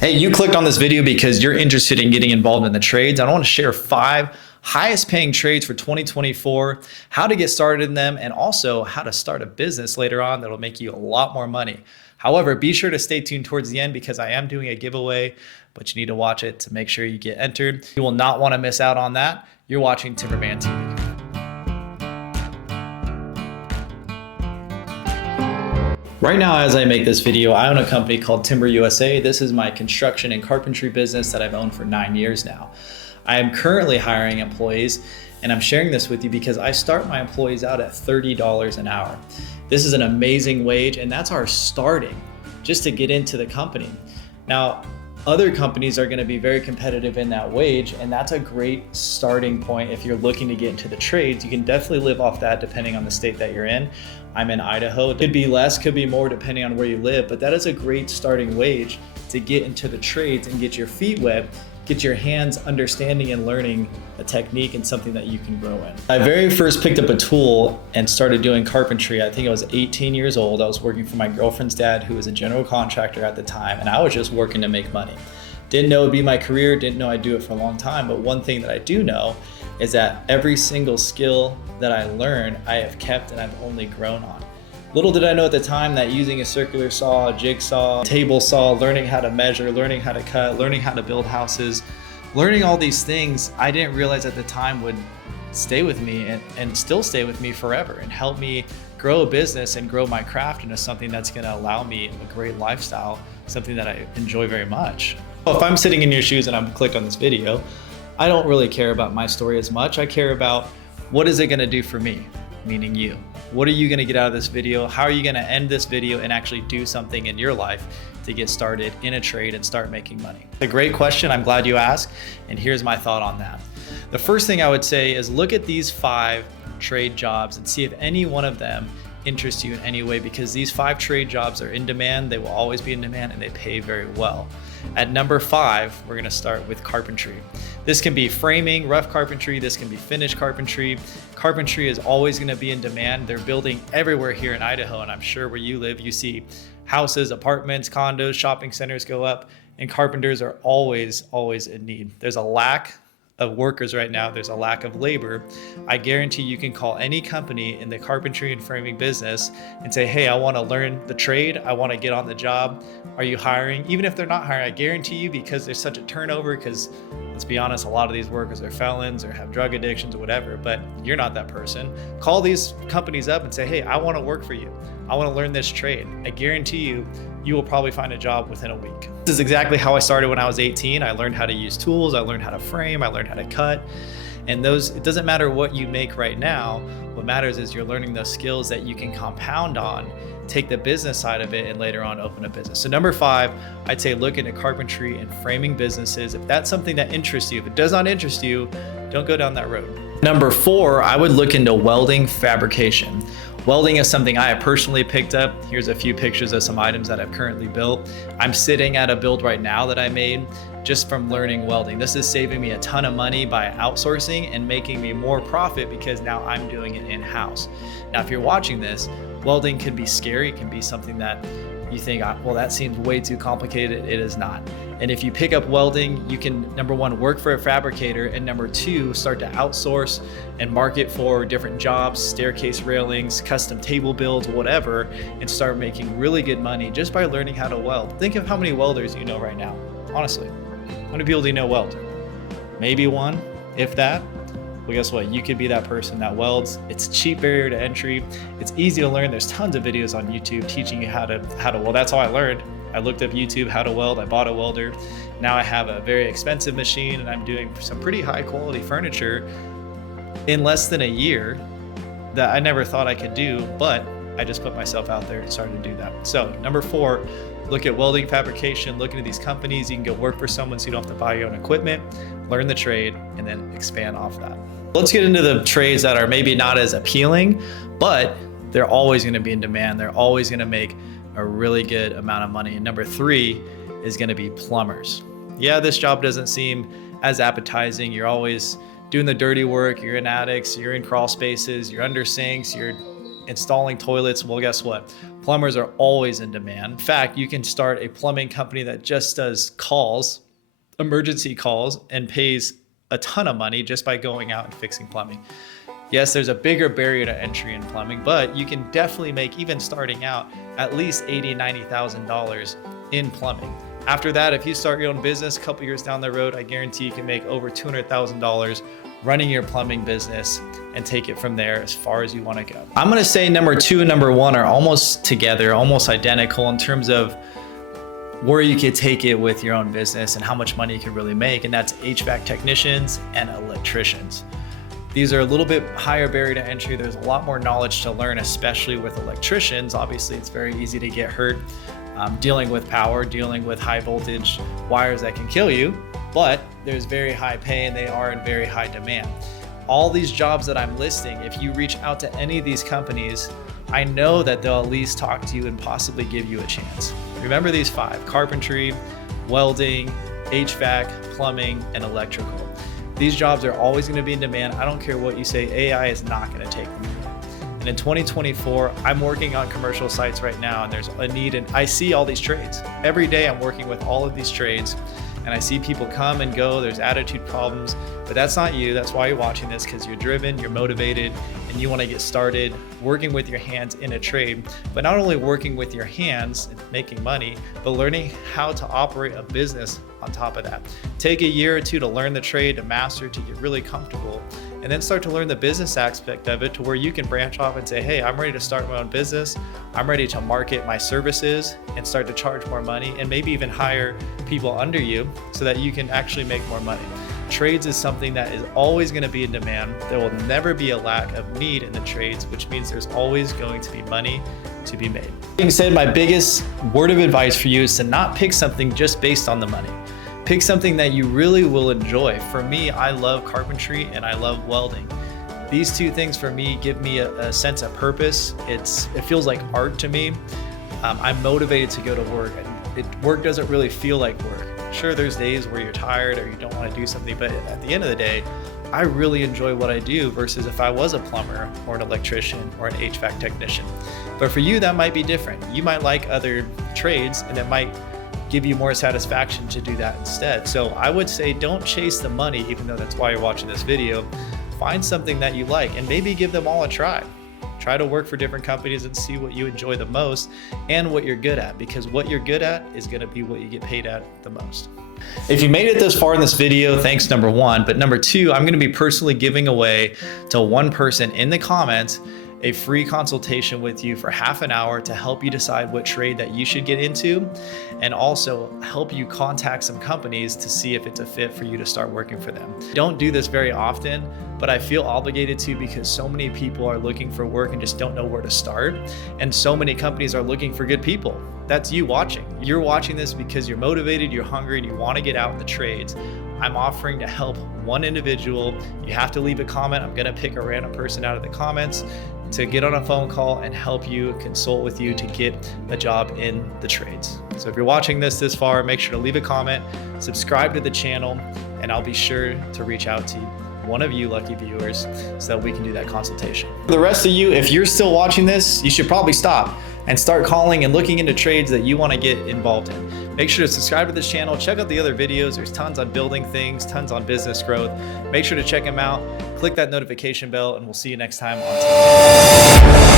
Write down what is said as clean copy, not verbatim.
Hey, you clicked on this video because you're interested in getting involved in the trades. I want to share 5 highest paying trades for 2024, how to get started in them, and also how to start a business later on that'll make you a lot more money. However, be sure to stay tuned towards the end because I am doing a giveaway, but you need to watch it to make sure you get entered. You will not want to miss out on that. You're watching TMBRMAN TV. Right now, as I make this video, I own a company called Timber USA. This is my construction and carpentry business that I've owned for 9 years now. I am currently hiring employees, and I'm sharing this with you because I start my employees out at $30 an hour. This is an amazing wage, and that's our starting just to get into the company. Now, other companies are going to be very competitive in that wage, and that's a great starting point. If you're looking to get into the trades, you can definitely live off that depending on the state that you're in. I'm in Idaho. It could be less, could be more depending on where you live, but that is a great starting wage to get into the trades and get your feet wet, get your hands understanding and learning a technique and something that you can grow in. I very first picked up a tool and started doing carpentry. I think I was 18 years old. I was working for my girlfriend's dad, who was a general contractor at the time, and I was just working to make money. Didn't know it'd be my career, didn't know I'd do it for a long time, but one thing that I do know is that every single skill that I learn, I have kept and I've only grown on. Little did I know at the time that using a circular saw, a jigsaw, table saw, learning how to measure, learning how to cut, learning how to build houses, learning all these things, I didn't realize at the time would stay with me and still stay with me forever and help me grow a business and grow my craft into something that's gonna allow me a great lifestyle, something that I enjoy very much. If I'm sitting in your shoes and I'm clicked on this video, I don't really care about my story as much. I care about what is it gonna do for me, meaning you. What are you gonna get out of this video? How are you gonna end this video and actually do something in your life to get started in a trade and start making money? A great question, I'm glad you asked, and here's my thought on that. The first thing I would say is look at these 5 trade jobs and see if any one of them interests you in any way, because these 5 trade jobs are in demand, they will always be in demand, and they pay very well. At number 5, we're gonna start with carpentry. This can be framing, rough carpentry, this can be finished carpentry. Carpentry is always gonna be in demand. They're building everywhere here in Idaho, and I'm sure where you live, you see houses, apartments, condos, shopping centers go up, and carpenters are always in need. There's a lack of workers right now, there's a lack of labor. I guarantee you can call any company in the carpentry and framing business and say, hey, I wanna learn the trade, I wanna get on the job, are you hiring? Even if they're not hiring, I guarantee you, because there's such a turnover, because let's be honest, a lot of these workers are felons or have drug addictions or whatever, but you're not that person. Call these companies up and say, hey, I wanna work for you. I wanna learn this trade. I guarantee you, you will probably find a job within a week. This is exactly how I started when I was 18. I learned how to use tools, I learned how to frame, I learned how to cut. And it doesn't matter what you make right now, what matters is you're learning those skills that you can compound on, take the business side of it, and later on open a business. So number 5, I'd say look into carpentry and framing businesses. If that's something that interests you, if it does not interest you, don't go down that road. Number 4, I would look into welding fabrication. Welding is something I have personally picked up. Here's a few pictures of some items that I've currently built. I'm sitting at a build right now that I made just from learning welding. This is saving me a ton of money by outsourcing and making me more profit because now I'm doing it in-house. Now, if you're watching this, welding can be scary. It can be something that you think, well, that seems way too complicated. It is not. And if you pick up welding, you can, number 1, work for a fabricator, and number 2, start to outsource and market for different jobs, staircase railings, custom table builds, whatever, and start making really good money just by learning how to weld. Think of how many welders you know right now, honestly. How many people do you know weld? Maybe 1, if that. Well, guess what? You could be that person that welds. It's a cheap barrier to entry. It's easy to learn. There's tons of videos on YouTube teaching you how to weld. That's how I learned. I looked up YouTube, how to weld. I bought a welder. Now I have a very expensive machine, and I'm doing some pretty high quality furniture in less than a year that I never thought I could do, but I just put myself out there and started to do that. So number 4, look at welding fabrication, look into these companies. You can go work for someone so you don't have to buy your own equipment, learn the trade, and then expand off that. Let's get into the trades that are maybe not as appealing, but they're always gonna be in demand. They're always gonna make a really good amount of money. And number 3 is gonna be plumbers. Yeah, this job doesn't seem as appetizing. You're always doing the dirty work. You're in attics, you're in crawl spaces, you're under sinks, you're installing toilets. Well, guess what? Plumbers are always in demand. In fact, you can start a plumbing company that just does calls, emergency calls, and pays a ton of money just by going out and fixing plumbing. Yes, there's a bigger barrier to entry in plumbing, but you can definitely make, even starting out, at least $80,000, $90,000 in plumbing. After that, if you start your own business a couple years down the road, I guarantee you can make over $200,000 running your plumbing business and take it from there as far as you want to go. I'm going to say number 2 and number 1 are almost together, almost identical in terms of where you could take it with your own business and how much money you can really make, and that's HVAC technicians and electricians. These are a little bit higher barrier to entry. There's a lot more knowledge to learn, especially with electricians. Obviously, it's very easy to get hurt dealing with power, dealing with high voltage wires that can kill you, but there's very high pay and they are in very high demand. All these jobs that I'm listing, if you reach out to any of these companies, I know that they'll at least talk to you and possibly give you a chance. Remember these 5: carpentry, welding, HVAC, plumbing, and electrical. These jobs are always going to be in demand. I don't care what you say, AI is not going to take them away. And in 2024, I'm working on commercial sites right now, and there's a need, and I see all these trades. Every day I'm working with all of these trades, and I see people come and go. There's attitude problems, but that's not you. That's why you're watching this, because you're driven, you're motivated, and you want to get started working with your hands in a trade. But not only working with your hands and making money, but learning how to operate a business on top of that. Take a year or 2 to learn the trade, to master, to get really comfortable, and then start to learn the business aspect of it to where you can branch off and say, hey, I'm ready to start my own business. I'm ready to market my services and start to charge more money, and maybe even hire people under you so that you can actually make more money. Trades is something that is always going to be in demand. There will never be a lack of need in the trades, which means there's always going to be money to be made. That being said, my biggest word of advice for you is to not pick something just based on the money. Pick something that you really will enjoy. For me, I love carpentry and I love welding. These 2 things for me give me a sense of purpose. It feels like art to me. I'm motivated to go to work. Work doesn't really feel like work. Sure, there's days where you're tired or you don't want to do something, but at the end of the day, I really enjoy what I do versus if I was a plumber or an electrician or an HVAC technician. But for you, that might be different. You might like other trades, and it might give you more satisfaction to do that instead. So I would say don't chase the money, even though that's why you're watching this video. Find something that you like and maybe give them all a try. Try to work for different companies and see what you enjoy the most and what you're good at, because what you're good at is going to be what you get paid at the most. If you made it this far in this video, thanks, number 1. But number 2, I'm going to be personally giving away to one person in the comments a free consultation with you for half an hour to help you decide what trade that you should get into, and also help you contact some companies to see if it's a fit for you to start working for them. Don't do this very often, but I feel obligated to, because so many people are looking for work and just don't know where to start. And so many companies are looking for good people. That's you watching. You're watching this because you're motivated, you're hungry, and you want to get out in the trades. I'm offering to help one individual. You have to leave a comment. I'm going to pick a random person out of the comments to get on a phone call and help you, consult with you to get a job in the trades. So if you're watching this far, make sure to leave a comment, subscribe to the channel, and I'll be sure to reach out to one of you lucky viewers so that we can do that consultation. For the rest of you, if you're still watching this, you should probably stop and start calling and looking into trades that you want to get involved in. Make sure to subscribe to this channel, check out the other videos. There's tons on building things, tons on business growth. Make sure to check them out, click that notification bell, and we'll see you next time on